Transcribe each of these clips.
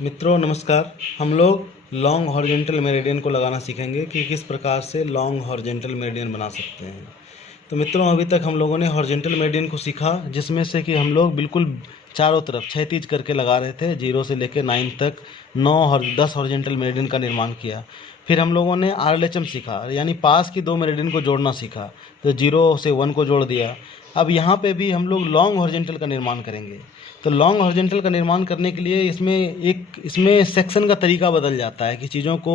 मित्रों नमस्कार। हम लोग लॉन्ग हॉरिजेंटल मेरिडियन को लगाना सीखेंगे कि किस प्रकार से लॉन्ग हॉरिजेंटल मेरिडियन बना सकते हैं। तो मित्रों अभी तक हम लोगों ने हॉरिजेंटल मेरिडियन को सीखा, जिसमें से कि हम लोग बिल्कुल चारों तरफ क्षैतिज करके लगा रहे थे। 0 से लेकर 9 तक 9 और 10 हॉरिजेंटल मेरिडियन का निर्माण किया। फिर हम लोगों ने RLHM सीखा, यानी पास की 2 मेरिडियन को जोड़ना सीखा। तो 0 से 1 को जोड़ दिया। अब यहाँ पे भी हम लोग लॉन्ग हॉरिजेंटल का निर्माण करेंगे। तो लॉन्ग हॉरिजेंटल का निर्माण करने के लिए इसमें सेक्शन का तरीका बदल जाता है कि चीज़ों को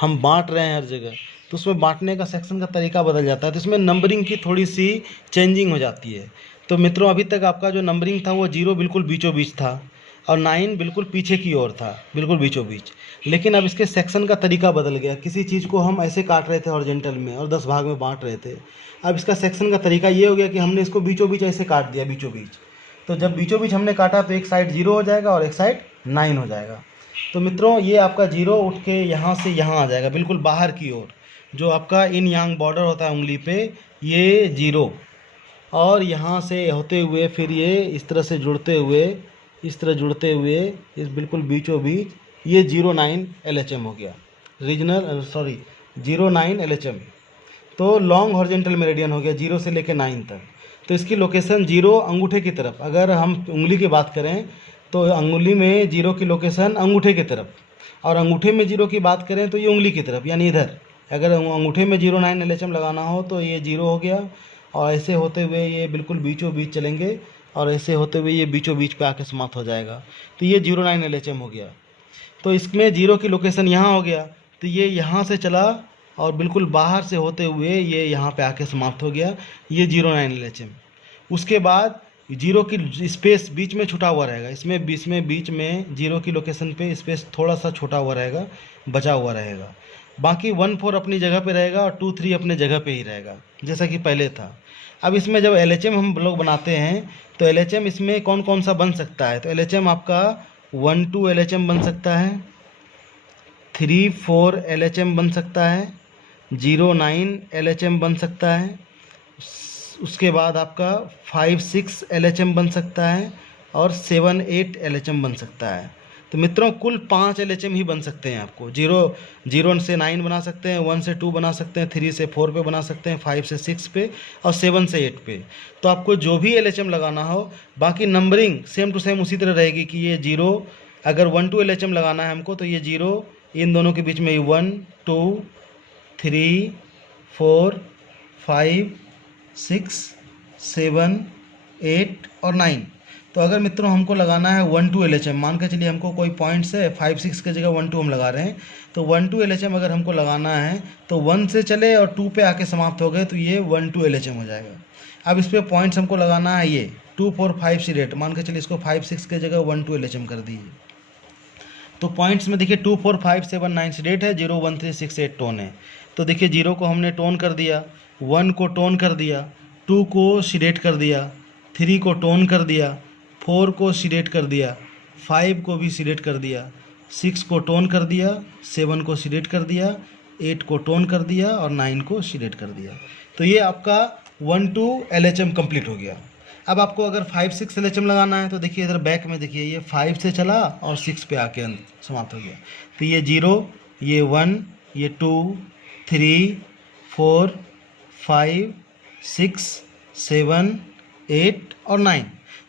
हम बांट रहे हैं हर जगह, तो उसमें बांटने का सेक्शन का तरीका बदल जाता है। तो इसमें नंबरिंग की थोड़ी सी चेंजिंग हो जाती है। तो मित्रों अभी तक आपका जो नंबरिंग था वो 0 बिल्कुल बीचों बीच था और 9 बिल्कुल पीछे की ओर था, बिल्कुल बीचों बीच। लेकिन अब इसके सेक्शन का तरीका बदल गया। किसी चीज़ को हम ऐसे काट रहे थे हॉरिजेंटल में और 10 भाग में बांट रहे थे। अब इसका सेक्शन का तरीका ये हो गया कि हमने इसको बीचों बीच ऐसे काट दिया, बीचों बीच। तो जब बीचों बीच हमने काटा तो एक साइड 0 हो जाएगा और एक साइड 9 हो जाएगा। तो मित्रों ये आपका 0 उठ के यहाँ से यहाँ आ जाएगा, बिल्कुल बाहर की ओर। जो आपका इन यांग बॉर्डर होता है उंगली पे, ये 0, और यहाँ से होते हुए फिर ये इस तरह से जुड़ते हुए, इस तरह जुड़ते हुए इस बिल्कुल बीचों बीच ये 09 LHM हो गया, रीजनल 09 LHM। तो लॉन्ग हॉरिजेंटल मेरिडियन हो गया 0 से लेकर 9 तक। तो इसकी लोकेशन 0 अंगूठे की तरफ, अगर हम उंगली की बात करें तो अंगुली में 0 की लोकेशन अंगूठे की तरफ, और अंगूठे में 0 की बात करें तो ये उंगली की तरफ, यानी इधर। अगर अंगूठे में 09 LHM लगाना हो तो ये 0 हो गया, और ऐसे होते हुए ये बिल्कुल बीचों बीच चलेंगे, और ऐसे होते हुए ये बीचों बीच पे आके समाप्त हो जाएगा। तो ये 09 LHM हो गया। तो इसमें 0 की लोकेशन यहाँ हो गया, तो ये यहाँ से चला और बिल्कुल बाहर से होते हुए ये यहाँ पे आके समाप्त हो गया, ये 09 LHM। उसके बाद 0 की स्पेस बीच में छूटा हुआ रहेगा। इसमें बीच में 0 की लोकेशन पे स्पेस थोड़ा सा छोटा हुआ रहेगा, बचा हुआ रहेगा। बाकी 1-4 अपनी जगह पे रहेगा और 2-3 अपने जगह पे ही रहेगा, जैसा कि पहले था। अब इसमें जब LHM हम लोग बनाते हैं तो LHM इसमें कौन कौन सा बन सकता है। तो LHM आपका 1-2 LHM बन सकता है, 3-4 LHM बन सकता है, 09 LHM बन सकता है, उसके बाद आपका 5-6 LHM बन सकता है, और 7-8 LHM बन सकता है। तो मित्रों कुल 5 LHM ही बन सकते हैं आपको। 0 से 9 बना सकते हैं, 1 से 2 बना सकते हैं, 3 से 4 पे बना सकते हैं, 5 से 6 पे, और 7 से 8 पे। तो आपको जो भी LHM लगाना हो, बाकी नंबरिंग सेम टू सेम उसी तरह रहेगी कि ये 0, अगर 1-2 LHM लगाना है हमको तो ये 0 इन दोनों के बीच में 1, 2, 3, 4, 5, 6, 7, 8 और 9। तो अगर मित्रों हमको लगाना है 1-2 LHM, मान के चलिए हमको कोई पॉइंट्स है 5-6 की जगह 1-2 हम लगा रहे हैं, तो 1-2 LHM अगर हमको लगाना है तो 1 से चले और 2 पे आके समाप्त हो गए तो ये 1-2 LHM हो जाएगा। अब इस पर पॉइंट्स हमको लगाना है ये 2, 4, 5 सीडेट, मान के चलिए इसको 5-6 की जगह 1-2 LHM कर दीजिए। तो पॉइंट्स में देखिए 2, 4, 5, 7, 9 सीडेट है, 0, 1, 3, 6, 8 टोन है। तो देखिए 0 को हमने टोन कर दिया, 1 को टोन कर दिया, 2 को सीडेट कर दिया, 3 को टोन कर दिया, 4 को सीडेट कर दिया, 5 को भी सीडेट कर दिया, 6 को टोन कर दिया, 7 को सीडेट कर दिया, 8 को टोन कर दिया और 9 को सीडेट कर दिया। तो ये आपका 1-2 LHM कंप्लीट हो गया। अब आपको अगर 5-6 LHM लगाना है तो देखिए इधर बैक में देखिए ये 5 से चला और 6 पे आके समाप्त हो गया। तो ये 0, ये 1, ये 2, 3, 4, 5, 6, 7, 8 और 9।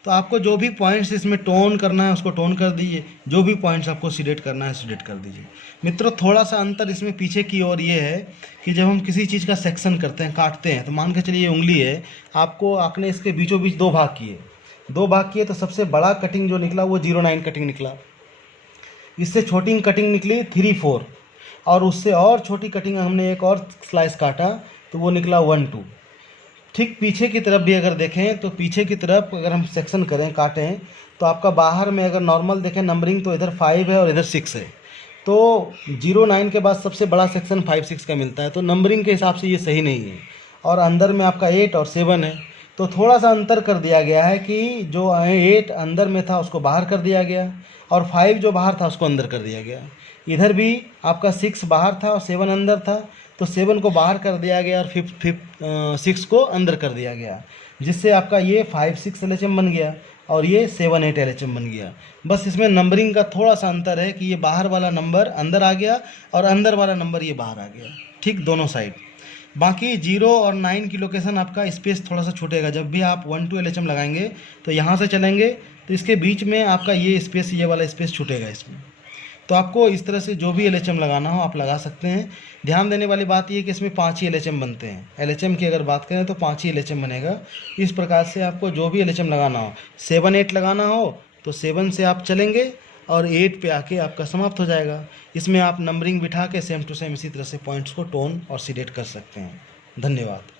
तो आपको जो भी पॉइंट्स इसमें टोन करना है उसको टोन कर दीजिए, जो भी पॉइंट्स आपको सीडेट करना है सीडेट कर दीजिए। मित्रों थोड़ा सा अंतर इसमें पीछे की ओर ये है कि जब हम किसी चीज़ का सेक्शन करते हैं, काटते हैं, तो मान के चलिए ये उंगली है, आपने इसके बीचों बीच 2 भाग किए, 2 भाग किए, तो सबसे बड़ा कटिंग जो निकला वो 09 कटिंग निकला। इससे छोटी कटिंग निकली 3-4, और उससे और छोटी कटिंग हमने एक और स्लाइस काटा तो वो निकला 1-2। ठीक पीछे की तरफ भी अगर देखें तो पीछे की तरफ अगर हम सेक्शन करें, काटें, तो आपका बाहर में अगर नॉर्मल देखें नंबरिंग तो इधर 5 है और इधर 6 है। तो 09 के बाद सबसे बड़ा सेक्शन 5-6 का मिलता है, तो नंबरिंग के हिसाब से ये सही नहीं है। और अंदर में आपका 8 और 7 है, तो थोड़ा सा अंतर कर दिया गया है कि जो 8 अंदर में था उसको बाहर कर दिया गया, और 5 जो बाहर था उसको अंदर कर दिया गया। इधर भी आपका 6 बाहर था और 7 अंदर था, तो 7 को बाहर कर दिया गया और 6 को अंदर कर दिया गया, जिससे आपका ये 5-6 LHM बन गया। और ये 7 8 LHM बन गया। बस इसमें नंबरिंग का थोड़ा सा अंतर है कि ये बाहर वाला नंबर अंदर आ गया और अंदर वाला नंबर ये बाहर आ गया, ठीक, दोनों साइड। बाकी 0 और 9 की लोकेशन आपका स्पेस थोड़ा सा छूटेगा। जब भी आप 1 2 LHM लगाएंगे तो यहाँ से चलेंगे तो इसके बीच में आपका ये स्पेस, ये वाला स्पेस छूटेगा इसमें। तो आपको इस तरह से जो भी LHM लगाना हो आप लगा सकते हैं। ध्यान देने वाली बात ये कि इसमें 5 ही LHM बनते हैं। LHM की अगर बात करें तो 5 ही LHM बनेगा। इस प्रकार से आपको जो भी LHM लगाना हो, 7 8 लगाना हो तो 7 से आप चलेंगे और 8 पे आके आपका समाप्त हो जाएगा। इसमें आप नंबरिंग बिठा के सेम टू सेम इसी तरह से पॉइंट्स को टोन और सीडेट कर सकते हैं। धन्यवाद।